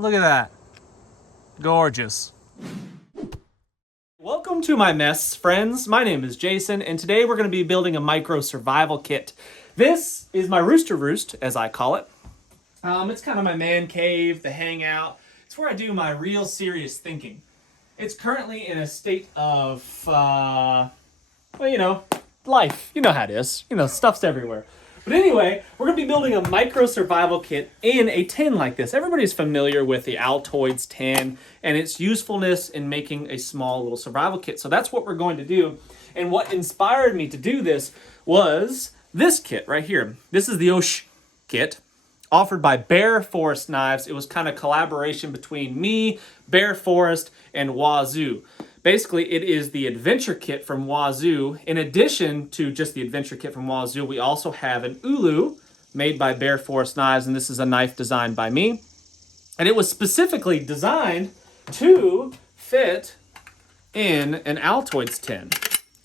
Look at that. Gorgeous. Welcome to my mess, friends. My name is Jason, and today we're going to be building a micro survival kit. This is my rooster roost, as I call it. It's kind of my man cave, the hangout. It's where I do my real serious thinking. It's currently in a state of, well, you know, life. You know how it is. You know, stuff's everywhere. But anyway, we're going to be building a micro survival kit in a tin like this. Everybody's familiar with the Altoids tin and its usefulness in making a small little survival kit. So that's what we're going to do. And what inspired me to do this was this kit right here. This is the OSH kit offered by Bear Forest Knives. It was kind of collaboration between me, Bear Forest, and Wazoo. Basically, it is the adventure kit from Wazoo. In addition to just the adventure kit from Wazoo, we also have an Ulu made by Bear Forest Knives, and this is a knife designed by me. And it was specifically designed to fit in an Altoids tin.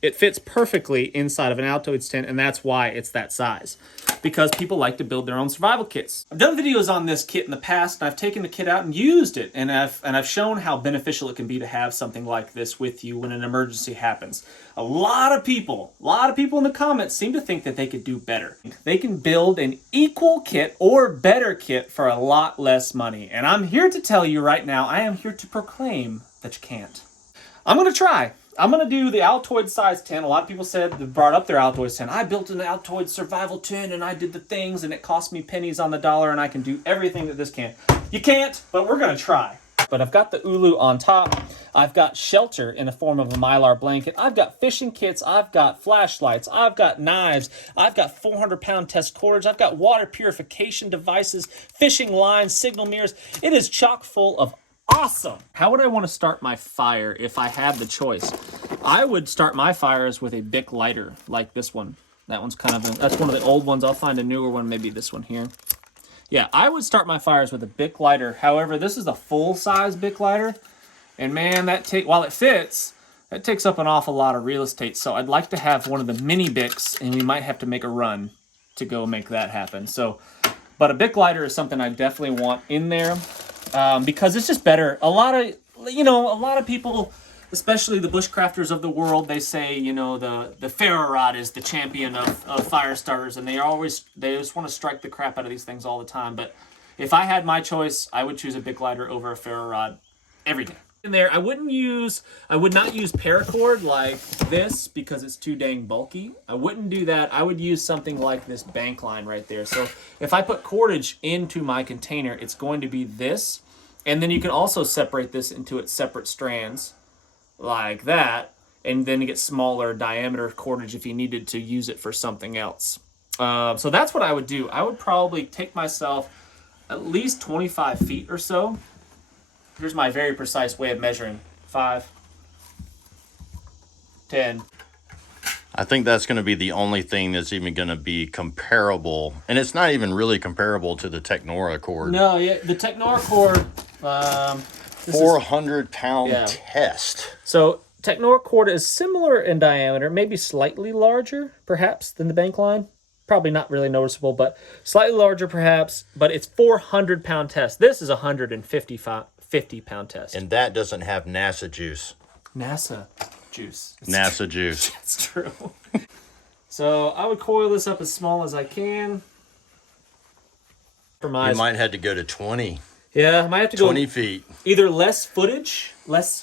It fits perfectly inside of an Altoids tin, and that's why it's that size. Because people like to build their own survival kits. I've done videos on this kit in the past, and I've taken the kit out and used it, and I've shown how beneficial it can be to have something like this with you when an emergency happens. A lot of people in the comments seem to think that they could do better. They can build an equal kit or better kit for a lot less money, and I'm here to tell you right now, I am here to proclaim that you can't. I'm gonna try. I'm going to do the Altoids size tin. A lot of people they brought up their Altoids tin. I built an Altoids survival tin and I did the things and it cost me pennies on the dollar and I can do everything that this can. You can't, but we're going to try. But I've got the Ulu on top. I've got shelter in the form of a Mylar blanket. I've got fishing kits. I've got flashlights. I've got knives. I've got 400-pound test cordage. I've got water purification devices, fishing lines, signal mirrors. It is chock full of awesome. How would I want to start my fire if I had the choice? I would start my fires with a Bic lighter like this one. That one's that's one of the old ones. I'll find a newer one, maybe this one here. Yeah, I would start my fires with a Bic lighter. However, this is a full-size Bic lighter. And man, while it fits, that takes up an awful lot of real estate. So I'd like to have one of the mini Bics, and we might have to make a run to go make that happen. But a Bic lighter is something I definitely want in there. Because it's just better. A lot of people, especially the bushcrafters of the world, they say, the ferro rod is the champion of fire starters, and they just want to strike the crap out of these things all the time. But if I had my choice, I would choose a Bic lighter over a ferro rod every day. In there, I would not use paracord like this because it's too dang bulky. I wouldn't do that. I would use something like this bank line right there. So if I put cordage into my container, it's going to be this. And then you can also separate this into its separate strands like that. And then you get smaller diameter cordage if you needed to use it for something else. So that's what I would do. I would probably take myself at least 25 feet or so. Here's my very precise way of measuring. 5, 10. I think that's going to be the only thing that's even going to be comparable. And it's not even really comparable to the Technora cord. No, yeah, the Technora cord... 400-pound test. So Technora cord is similar in diameter, maybe slightly larger, perhaps, than the bank line. Probably not really noticeable, but slightly larger, perhaps. But it's 400-pound test. This is 150-pound test. And that doesn't have NASA juice. NASA juice. NASA juice. That's true. So I would coil this up as small as I can. You might have to go to 20. Yeah, I might have to go 20 feet. Either less feet. Less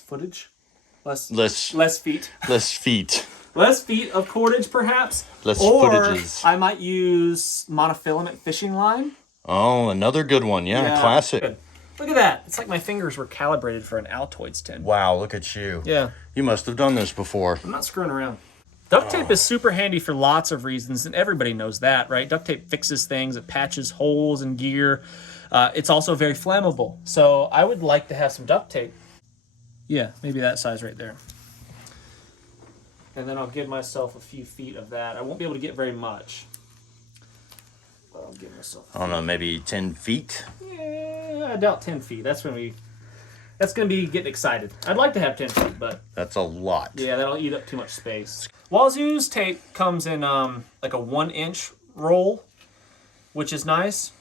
feet of cordage, perhaps. Less or footages. I might use monofilament fishing line. Oh, another good one. Yeah, classic. Good. Look at that. It's like my fingers were calibrated for an Altoids tin. Wow, look at you. Yeah. You must have done this before. I'm not screwing around. Duct tape is super handy for lots of reasons, and everybody knows that, right? Duct tape fixes things. It patches holes in gear. It's also very flammable. So I would like to have some duct tape. Yeah, maybe that size right there. And then I'll give myself a few feet of that. I won't be able to get very much. But I'll give myself I don't know, maybe 10 feet? Yeah, I doubt 10 feet. That's going to be getting excited. I'd like to have 10 feet, but... That's a lot. Yeah, that'll eat up too much space. Wazoo's tape comes in like a 1-inch roll, which is nice.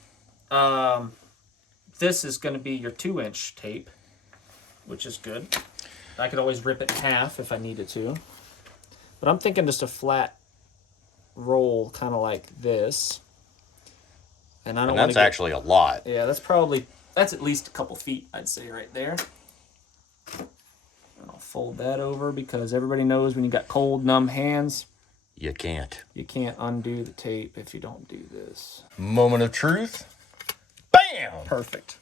this is going to be your 2-inch tape, which is good. I could always rip it in half if I needed to. But I'm thinking just a flat roll, kind of like this. And I don't want to that's actually a lot. Yeah, that's at least a couple feet, I'd say, right there. And I'll fold that over because everybody knows when you got cold, numb hands, you can't undo the tape if you don't do this. Moment of truth. Bam! Perfect.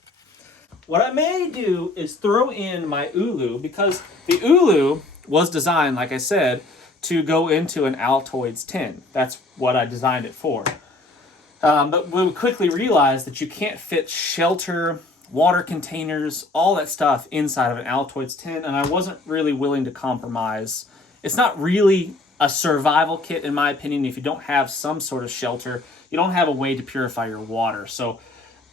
What I may do is throw in my Ulu, because the Ulu was designed, like I said, to go into an Altoids tin. That's what I designed it for. But we quickly realized that you can't fit shelter, water containers, all that stuff inside of an Altoids tin, and I wasn't really willing to compromise. It's not really a survival kit, in my opinion, if you don't have some sort of shelter. You don't have a way to purify your water. So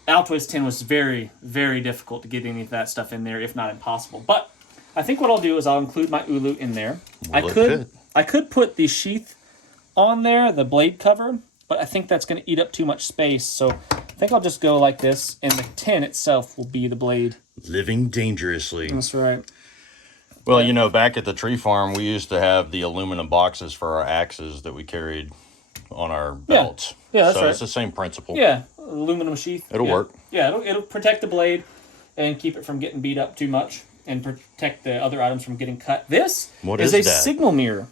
Altoids tin was very, very difficult to get any of that stuff in there, if not impossible. But I think what I'll do is I'll include my Ulu in there. I could put the sheath on there, the blade cover, but I think that's going to eat up too much space. So I think I'll just go like this, and the tin itself will be the blade. Living dangerously. That's right. Well, you know, back at the tree farm, we used to have the aluminum boxes for our axes that we carried on our belts. Yeah, that's right. It's the same principle. Yeah, aluminum sheath. It'll work. Yeah, it'll protect the blade and keep it from getting beat up too much and protect the other items from getting cut. This is a signal mirror.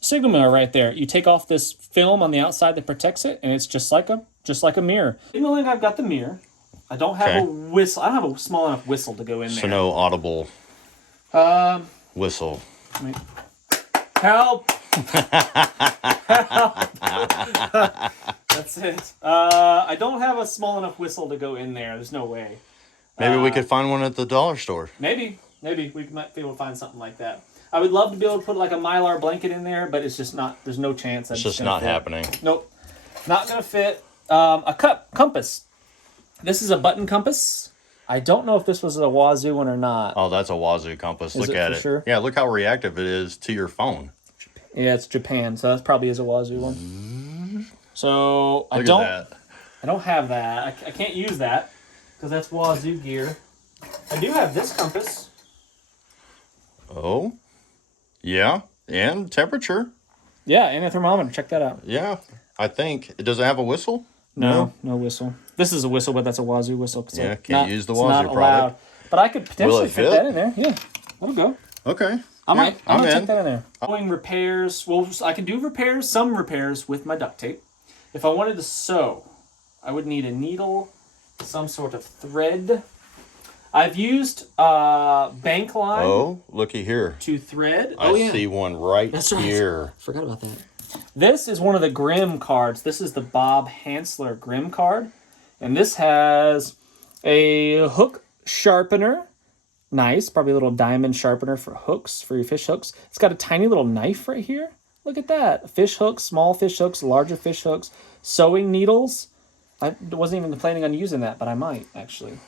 Signal mirror right there. You take off this film on the outside that protects it, and it's just like a mirror. Signaling, I've got the mirror. I don't have a whistle. I don't have a small enough whistle to go in there. So no audible whistle. Help! Help! That's it. I don't have a small enough whistle to go in there. There's no way. Maybe we could find one at the dollar store. Maybe we might be able to find something like that. I would love to be able to put like a Mylar blanket in there, but it's just not. There's no chance. It's just not happening. Nope, not gonna fit. A compass. This is a button compass. I don't know if this was a Wazoo one or not. Oh, that's a Wazoo compass. Look at it. Sure? Yeah, look how reactive it is to your phone. Yeah, it's Japan, so that probably is a Wazoo one. So I don't have that. I can't use that because that's Wazoo gear. I do have this compass. Oh, yeah, and temperature. Yeah, and a thermometer. Check that out. Yeah, I think. Does it have a whistle? No whistle. This is a whistle, but that's a Wazoo whistle. Yeah, can't use the Wazoo product. But I could potentially fit that in there. Yeah, that'll go. Okay. I'm gonna check that in there. Doing repairs. Well, I can do repairs, some repairs with my duct tape. If I wanted to sew, I would need a needle, some sort of thread. I've used bank line. Oh, looky here. To thread. I see one right here. Right. Forgot about that. This is one of the Grimm cards. This is the Bob Hansler Grimm card. And this has a hook sharpener. Nice. Probably a little diamond sharpener for hooks, for your fish hooks. It's got a tiny little knife right here. Look at that. Fish hooks, small fish hooks, larger fish hooks. Sewing needles. I wasn't even planning on using that, but I might, actually.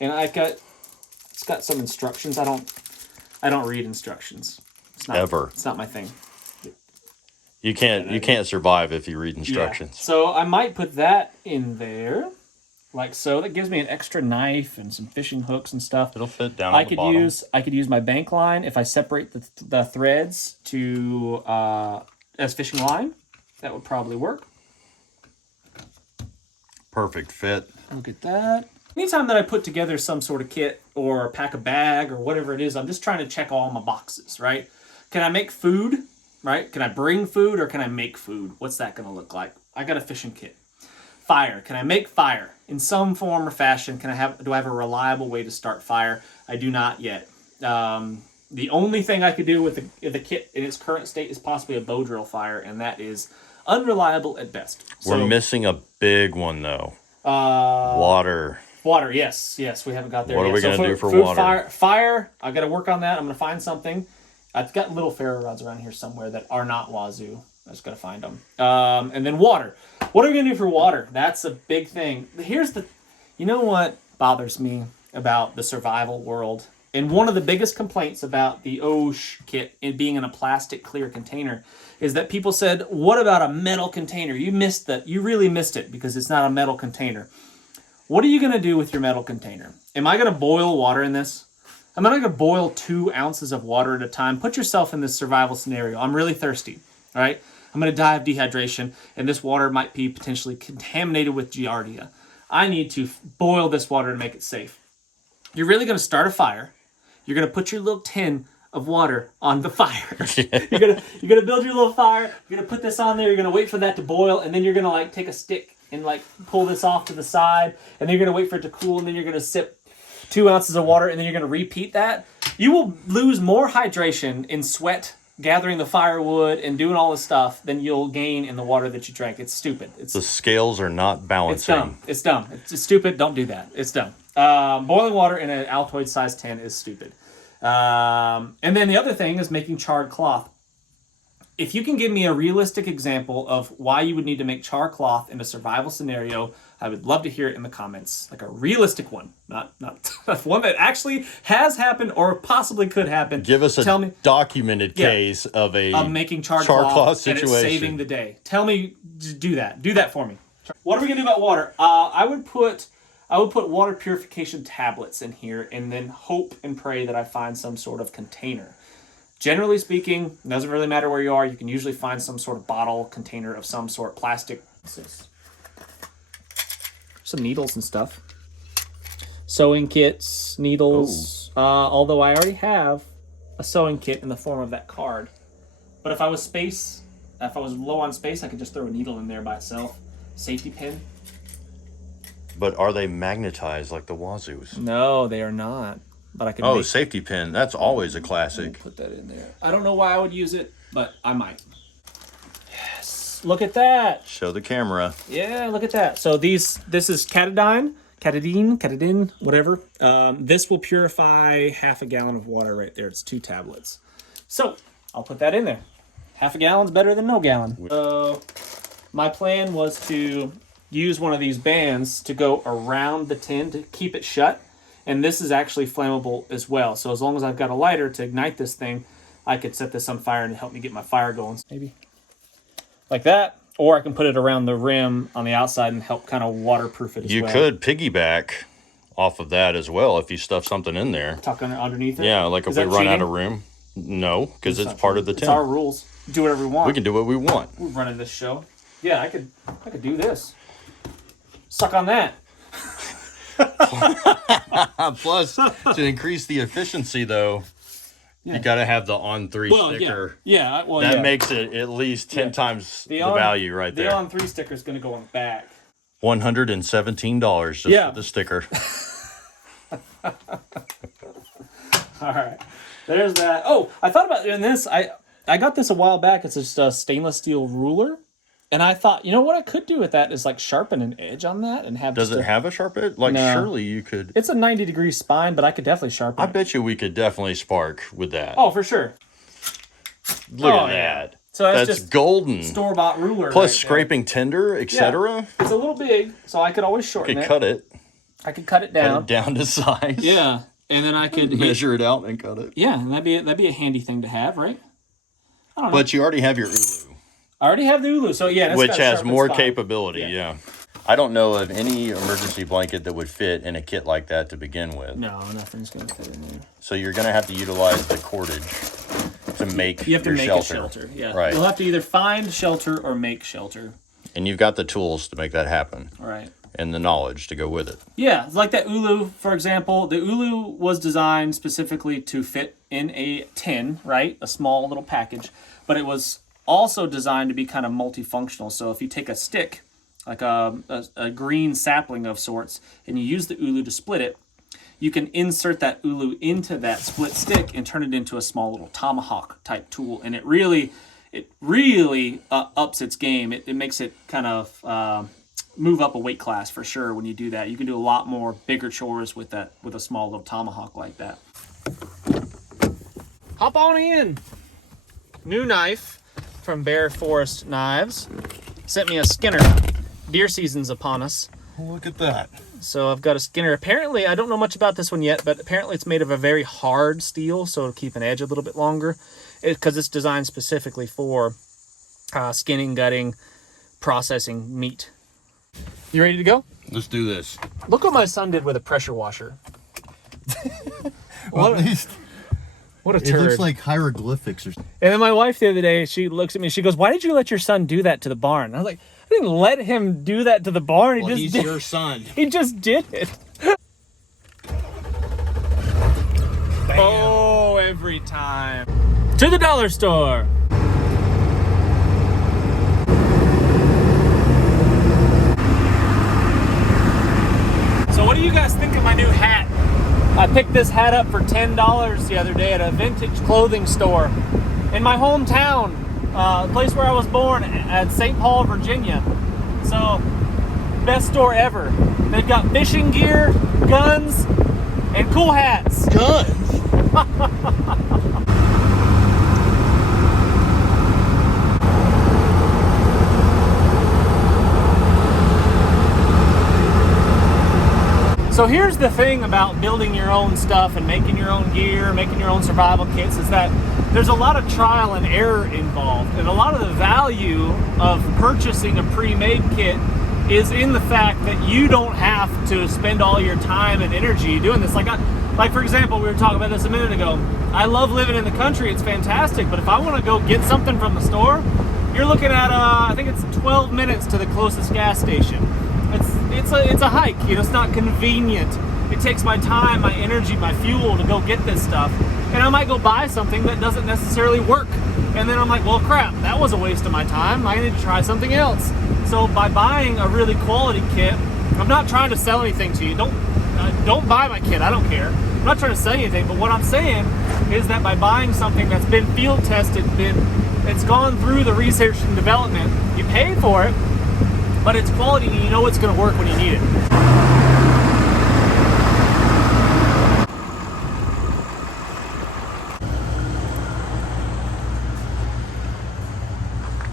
And it's got some instructions. I don't read instructions. It's not my thing. You can't survive if you read instructions. Yeah. So I might put that in there, like so. That gives me an extra knife and some fishing hooks and stuff. It'll fit down on the bottom. I could use my bank line if I separate the threads to as fishing line. That would probably work. Perfect fit. Look at that. Anytime that I put together some sort of kit or pack a bag or whatever it is, I'm just trying to check all my boxes, right? Can I make food? Right? Can I bring food or can I make food? What's that going to look like? I got a fishing kit. Fire. Can I make fire in some form or fashion? Do I have a reliable way to start fire? I do not yet. The only thing I could do with the kit in its current state is possibly a bow drill fire, and that is unreliable at best. We're missing a big one though. Water. Water, yes, we haven't got there yet. What are we going to do for food, water? Fire, I got to work on that. I'm going to find something. I've got little ferro rods around here somewhere that are not Wazoo. I just got to find them. And then water. What are we going to do for water? That's a big thing. You know what bothers me about the survival world? And one of the biggest complaints about the OSH kit being in a plastic clear container is that people said, what about a metal container? You really missed it because it's not a metal container. What are you going to do with your metal container? Am I going to boil water in this? I'm not going to boil 2 ounces of water at a time. Put yourself in this survival scenario. I'm really thirsty, all right? I'm going to die of dehydration, and this water might be potentially contaminated with Giardia. I need to boil this water to make it safe. You're really going to start a fire. You're going to put your little tin of water on the fire. You're gonna build your little fire. You're gonna put this on there. You're gonna wait for that to boil, and then you're gonna like take a stick and like pull this off to the side, and then you're gonna wait for it to cool, and then you're gonna sip 2 ounces of water, and then you're gonna repeat that. You will lose more hydration in sweat gathering the firewood and doing all this stuff than you'll gain in the water that you drank. It's stupid. The scales are not balancing. It's dumb. It's stupid. Don't do that. It's dumb. Boiling water in an Altoid size tin is stupid. And then the other thing is making charred cloth. If you can give me a realistic example of why you would need to make char cloth in a survival scenario, I would love to hear it in the comments. Like a realistic one, not one that actually has happened or possibly could happen. Give us a documented case of making charred cloth situation. And it's saving the day. Tell me, do that. Do that for me. What are we gonna do about water? I would put water purification tablets in here and then hope and pray that I find some sort of container. Generally speaking, it doesn't really matter where you are. You can usually find some sort of bottle container of some sort, plastic. Some needles and stuff. Sewing kits, needles. Although I already have a sewing kit in the form of that card. But if I was low on space, I could just throw a needle in there by itself. Safety pin. But are they magnetized like the Wazoos? No, they are not. But I could. Safety pin. That's always a classic. Put that in there. I don't know why I would use it, but I might. Yes. Look at that. Show the camera. Yeah, look at that. So this is catadine, whatever. This will purify half a gallon of water right there. It's 2 tablets. So I'll put that in there. Half a gallon's better than no gallon. So my plan was to use one of these bands to go around the tin to keep it shut. And this is actually flammable as well. So as long as I've got a lighter to ignite this thing, I could set this on fire and help me get my fire going. Maybe like that. Or I can put it around the rim on the outside and help kind of waterproof it as well. You could piggyback off of that as well if you stuff something in there. Tuck underneath it? Yeah, like if we run out of room. No, because it's part of the tin. It's our rules. Do whatever we want. We can do what we want. We're running this show. Yeah, I could do this. Suck on that. Plus, to increase the efficiency, though, you got to have the ON3 sticker. That makes it at least 10 times the value right there. The ON3 sticker is going to go on the back. $117 just for the sticker. All right. There's that. Oh, I thought about doing this. I got this a while back. It's just a stainless steel ruler. And I thought, you know what I could do with that is like sharpen an edge on that and have. Does it have a sharp edge? Like, no. Surely you could. It's a 90-degree spine, but I could definitely sharpen it. I bet you we could definitely spark with that. Oh, for sure. Look at that. So that's just golden. Store-bought ruler. Plus scraping tinder, etc. Yeah. It's a little big, so I could always shorten it. Cut it. I could cut it down. Cut it down to size. Yeah, and then I could measure it out and cut it. Yeah, and that'd be a handy thing to have, right? I don't know. But you already have your Ulu. I already have the Ulu, so yeah. Which has more capability, yeah. I don't know of any emergency blanket that would fit in a kit like that to begin with. No, nothing's going to fit in there. So you're going to have to utilize the cordage to make You have to make shelter. A shelter, yeah. Right. You'll have to either find shelter or make shelter. And you've got the tools to make that happen. Right. And the knowledge to go with it. Yeah, like that Ulu, for example. The Ulu was designed specifically to fit in a tin, right? A small little package. But it was also designed to be kind of multifunctional. So if you take a stick, like a green sapling of sorts, and you use the Ulu to split it, you can insert that Ulu into that split stick and turn it into a small little tomahawk type tool. And it really ups its game. It makes it kind of move up a weight class for sure when you do that. You can do a lot more bigger chores with a small little tomahawk like that. Hop on in. New knife from Bear Forest Knives. Sent me a Skinner. Deer season's upon us. Look at that. So I've got a Skinner. Apparently, I don't know much about this one yet, but apparently it's made of a very hard steel, so it'll keep an edge a little bit longer. Because it's designed specifically for skinning, gutting, processing meat. You ready to go? Let's do this. Look what my son did with a pressure washer. Well, at least what a turd. It looks like hieroglyphics or something. And then my wife the other day, she looks at me, she goes, "Why did you let your son do that to the barn?" I was like, "I didn't let him do that to the barn. Well, he's your son. He just did it." Oh, every time. To the dollar store. So what do you guys think of my new hat? I picked this hat up for $10 the other day at a vintage clothing store in my hometown, the place where I was born, at St. Paul, Virginia. So, best store ever. They've got fishing gear, guns, and cool hats. Guns? So here's the thing about building your own stuff and making your own gear, making your own survival kits, is that there's a lot of trial and error involved. And a lot of the value of purchasing a pre-made kit is in the fact that you don't have to spend all your time and energy doing this. Like for example, we were talking about this a minute ago. I love living in the country, it's fantastic, but if I want to go get something from the store, you're looking at, I think it's 12 minutes to the closest gas station. It's a hike, you know, it's not convenient. It takes my time, my energy, my fuel to go get this stuff. And I might go buy something that doesn't necessarily work. And then I'm like, well, crap, that was a waste of my time. I need to try something else. So by buying a really quality kit, I'm not trying to sell anything to you. Don't buy my kit, I don't care. I'm not trying to sell you anything, but what I'm saying is that by buying something that's been field tested, it's gone through the research and development, you pay for it, but it's quality and you know it's going to work when you need it.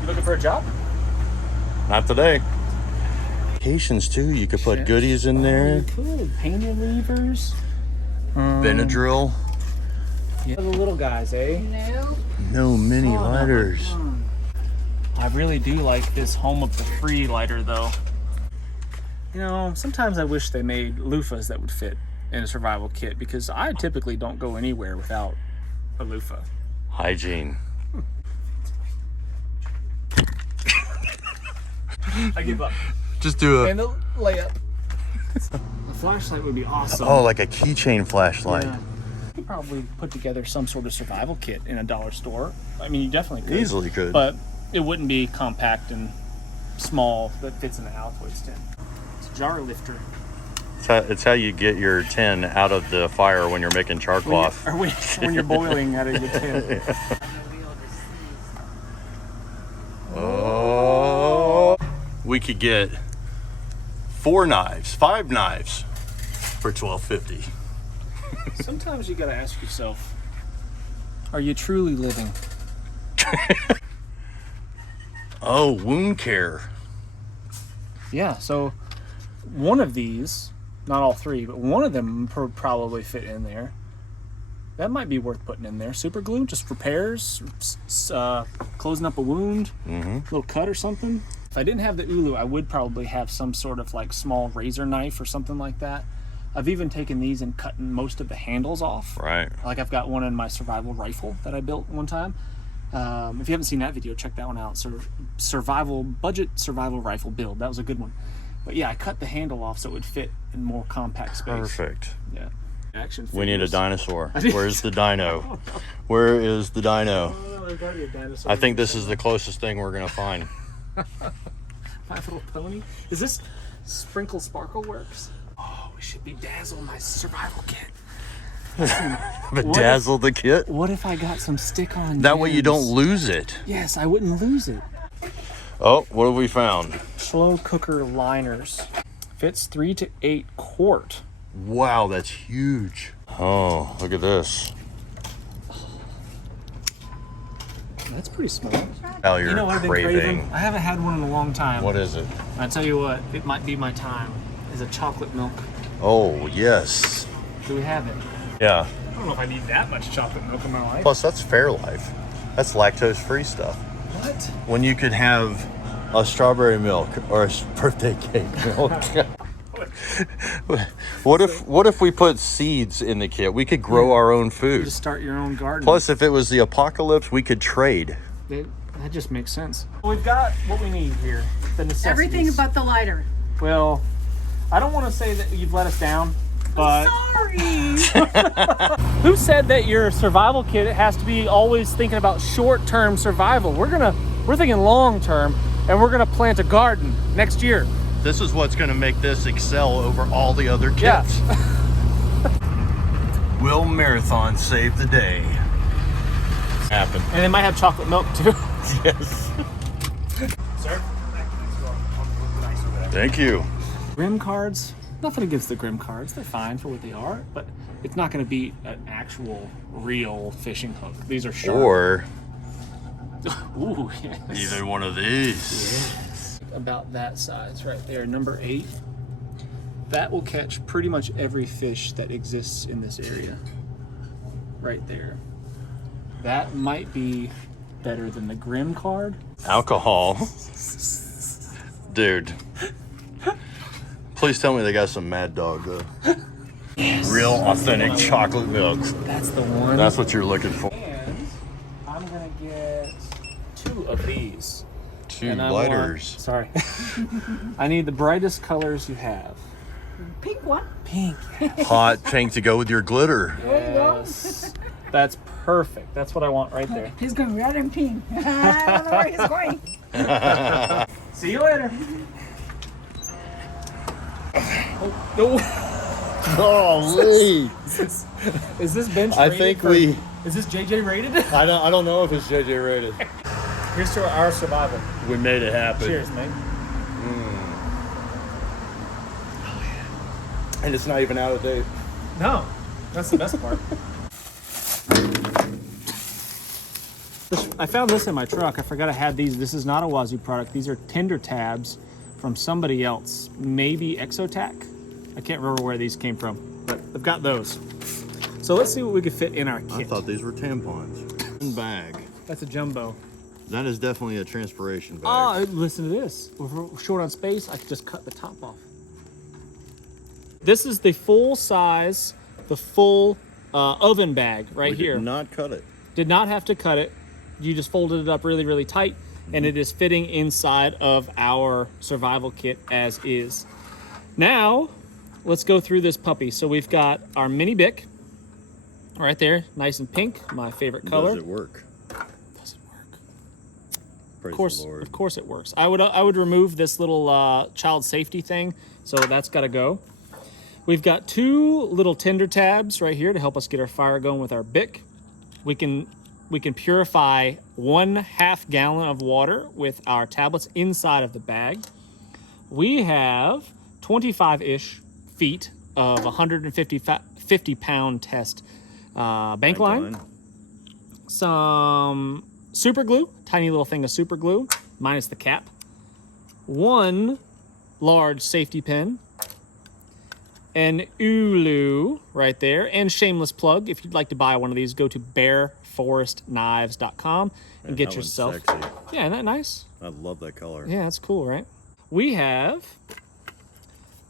You looking for a job? Not today. Applications too. You could put goodies in there. You could. Painter levers. Benadryl. Yeah. The little guys, eh? No mini lighters. I really do like this Home of the Free lighter though. You know, sometimes I wish they made loofahs that would fit in a survival kit, because I typically don't go anywhere without a loofah. Hygiene. I give up. Just do And the layup. A flashlight would be awesome. Oh, like a keychain flashlight. Yeah. You could probably put together some sort of survival kit in a dollar store. I mean, you definitely could. Easily could. But it wouldn't be compact and small that fits in an altoids tin. It's a jar lifter. It's how you get your tin out of the fire when you're making char cloth. Or when you're boiling out of your tin. Oh. We could get 5 knives for $12.50. Sometimes you gotta ask yourself, are you truly living? Oh, wound care. Yeah, so one of these, not all three, but one of them probably fit in there. That might be worth putting in there. Super glue, just repairs, closing up a wound, little cut or something. If I didn't have the Ulu, I would probably have some sort of like small razor knife or something like that. I've even taken these and cut most of the handles off. Right. Like I've got one in my survival rifle that I built one time. If you haven't seen that video, check that one out. Budget survival rifle build. That was a good one. But yeah, I cut the handle off so it would fit in more compact space. Perfect. Yeah. Action figures. We need a dinosaur. Where's the dino? Where is the dino? Oh, there's gotta be a dinosaur. I think this is the closest thing we're gonna find. My Little Pony. Is this Sprinkle Sparkle Works? Oh, we should bedazzle my survival kit. Bedazzle the kit? What if I got some stick-on That way you don't gems? lose it. Yes, I wouldn't lose it. Oh, what have we found? Slow cooker liners. Fits 3 to 8 quart. Wow, that's huge. Oh, look at this. That's pretty small. Salyer You know what I've been craving. craving? I haven't had one in a long time. What is it? I tell you what, it might be my time. Is a chocolate milk. Oh, yes. Do we have it? Yeah. I don't know if I need that much chocolate milk in my life. Plus, that's Fairlife. That's lactose-free stuff. What? When you could have a strawberry milk or a birthday cake milk. What if we put seeds in the kit? We could grow our own food. Just start your own garden. Plus, if it was the apocalypse, we could trade. That just makes sense. We've got what we need here. The necessities. Everything but the lighter. Well, I don't want to say that you've let us down, but... I'm sorry! Who said that your survival kit has to be always thinking about short-term survival? We're thinking long-term, and we're gonna plant a garden next year. This is what's gonna make this excel over all the other kits. Yeah. Will Marathon save the day? Happen. And they might have chocolate milk too. Yes. Sir? Thank you. Grim cards, nothing against the Grim cards. They're fine for what they are, but it's not going to be an actual, real fishing hook. These are sharp. Or ooh, yes. either one of these. Yes. About that size right there, number 8. That will catch pretty much every fish that exists in this area. Right there. That might be better than the Grim card. Alcohol. Dude. Please tell me they got some Mad Dog, though. Yes. Real authentic chocolate milk. That's the one. That's what you're looking for. And I'm gonna get 2 of these. 2 lighters. Sorry. I need the brightest colors you have. Pink one. Pink. Hot pink to go with your glitter. Yes. That's perfect. That's what I want right there. He's going red and pink. I don't know where he's going. See you later. Oh, no. Holy! Is this bench I rated think for- we. Is this JJ rated? I don't know if it's JJ rated. Here's to our survival. We made it happen. Cheers, mate. And it's not even out of date. No, that's the best part. I found this in my truck. I forgot I had these. This is not a Wazoo product. These are tender tabs from somebody else. Maybe Exotac. I can't remember where these came from, but I've got those. So let's see what we could fit in our kit. I thought these were tampons. Bag. That's a jumbo. That is definitely a transpiration bag. Oh, listen to this. If we're short on space, I could just cut the top off. This is the full size, the full oven bag right here. Did not cut it. Did not have to cut it. You just folded it up really, really tight, and it is fitting inside of our survival kit as is. Now, let's go through this puppy. So we've got our mini Bic right there, nice and pink, my favorite color. Does it work? Does it work? Praise the Lord. Of course it works. I would remove this little child safety thing, so that's got to go. We've got 2 little tinder tabs right here to help us get our fire going with our Bic. We can purify 1/2 gallon of water with our tablets inside of the bag. We have 25-ish feet of 150 pound test bank line. Some super glue, tiny little thing of super glue, minus the cap. 1 large safety pin. An Ulu right there, and shameless plug. If you'd like to buy one of these, go to bearforestknives.com and get yourself. Sexy. Yeah, isn't that nice? I love that color. Yeah, that's cool, right? We have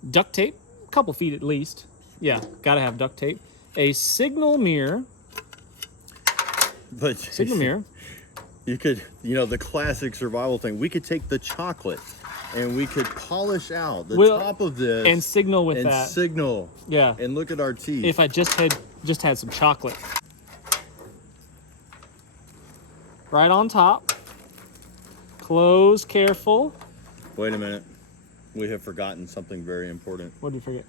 duct tape, a couple feet at least. Yeah, gotta have duct tape. A signal mirror. But Signal mirror. You could, the classic survival thing. We could take the chocolate and we could polish out the top of this and signal with and that. signal. Yeah. And look at our teeth. If I just had some chocolate. Right on top. Close careful. Wait a minute. We have forgotten something very important. What did you forget?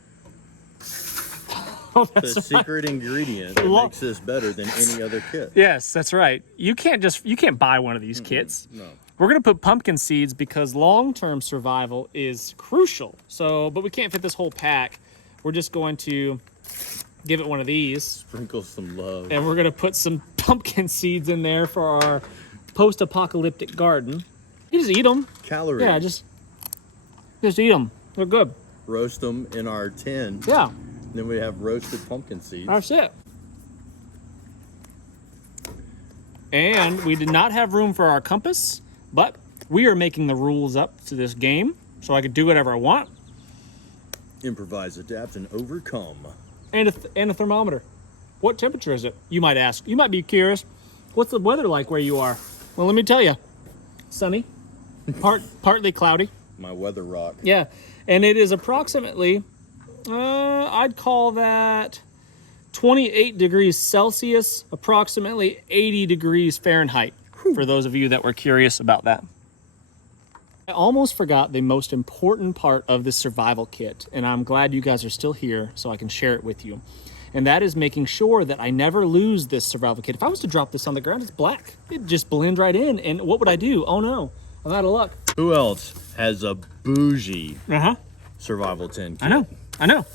Oh, that's The secret ingredient that makes this better than any other kit. Yes, that's right. You can't buy one of these kits. No. We're gonna put pumpkin seeds because long-term survival is crucial. So, but we can't fit this whole pack. We're just going to give it one of these. Sprinkle some love. And we're gonna put some pumpkin seeds in there for our post-apocalyptic garden. You just eat them. Calories. Yeah, just eat them. They're good. Roast them in our tin. Yeah. Then we have roasted pumpkin seeds. That's it. And we did not have room for our compass, but we are making the rules up to this game, so I could do whatever I want. Improvise, adapt, and overcome. And a thermometer. What temperature is it? You might ask. You might be curious. What's the weather like where you are? Well, let me tell you. Sunny. Partly cloudy. My weather rock. Yeah. And it is approximately, I'd call that 28 degrees Celsius, approximately 80 degrees Fahrenheit, for those of you that were curious about that. I almost forgot the most important part of this survival kit, and I'm glad you guys are still here so I can share it with you. And that is making sure that I never lose this survival kit. If I was to drop this on the ground, it's black. It'd just blend right in, and what would I do? Oh no, I'm out of luck. Who else has a bougie survival tin kit? I know.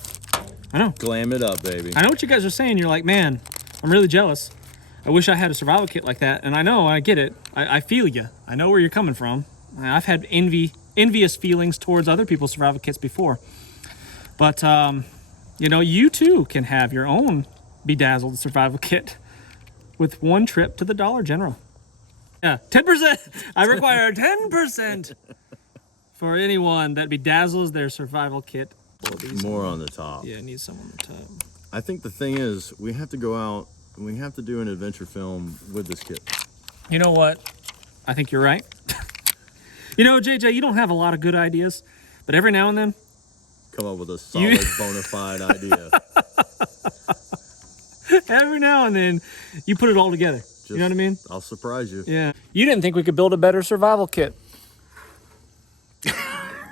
Glam it up, baby. I know what you guys are saying. You're like, man, I'm really jealous. I wish I had a survival kit like that. And I know, I get it. I feel you. I know where you're coming from. I've had envious feelings towards other people's survival kits before. But, you know, you too can have your own bedazzled survival kit with one trip to the Dollar General. Yeah, 10%. I require 10% for anyone that bedazzles their survival kit. More on the top. Yeah, it needs some on the top. I think the thing is, we have to go out and we have to do an adventure film with this kit. You know what? I think you're right. You know, JJ, you don't have a lot of good ideas, but every now and then, come up with a solid, bona fide idea. Every now and then, you put it all together. You know what I mean? I'll surprise you. Yeah. You didn't think we could build a better survival kit.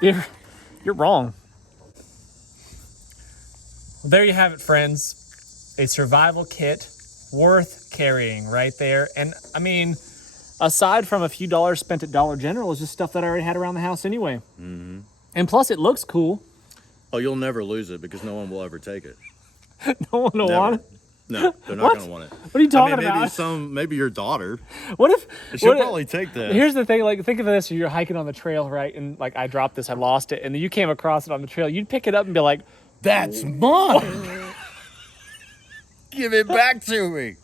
You're wrong. Well, there you have it, friends. A survival kit worth carrying right there. And I mean, aside from a few dollars spent at Dollar General, it's just stuff that I already had around the house anyway. Mm-hmm. And plus, it looks cool. Oh, you'll never lose it because no one will ever take it. No one will want it? No, they're not going to want it. What are you talking about? Maybe your daughter. What if she'll probably take that? Here's the thing, like think of this, you're hiking on the trail, right? And like I dropped this, I lost it, and then you came across it on the trail. You'd pick it up and be like, "That's mine." Give it back to me.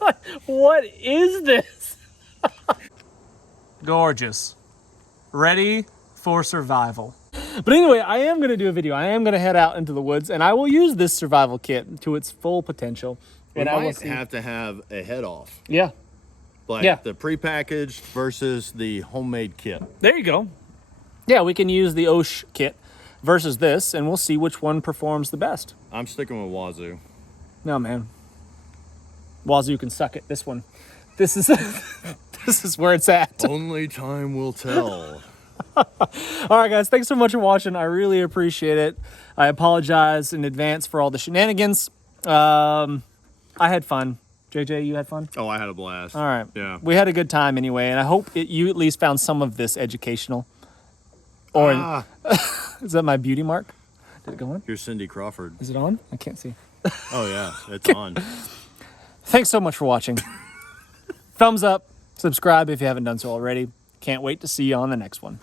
Like, what is this? Gorgeous. Ready for survival. But anyway, I am going to do a video. I am going to head out into the woods, and I will use this survival kit to its full potential. And I might have to have a head off. Yeah. Like the prepackaged versus the homemade kit. There you go. Yeah, we can use the OSH kit versus this, and we'll see which one performs the best. I'm sticking with Wazoo. No, man. Wazoo can suck it. This one. This is this is where it's at. Only time will tell. All right, guys. Thanks so much for watching. I really appreciate it. I apologize in advance for all the shenanigans. I had fun. JJ, you had fun? Oh, I had a blast. All right. Yeah. We had a good time anyway, and I hope you at least found some of this educational. Or is that my beauty mark? Did it go on? You're Cindy Crawford. Is it on? I can't see. Oh, yeah. It's on. Thanks so much for watching. Thumbs up. Subscribe if you haven't done so already. Can't wait to see you on the next one.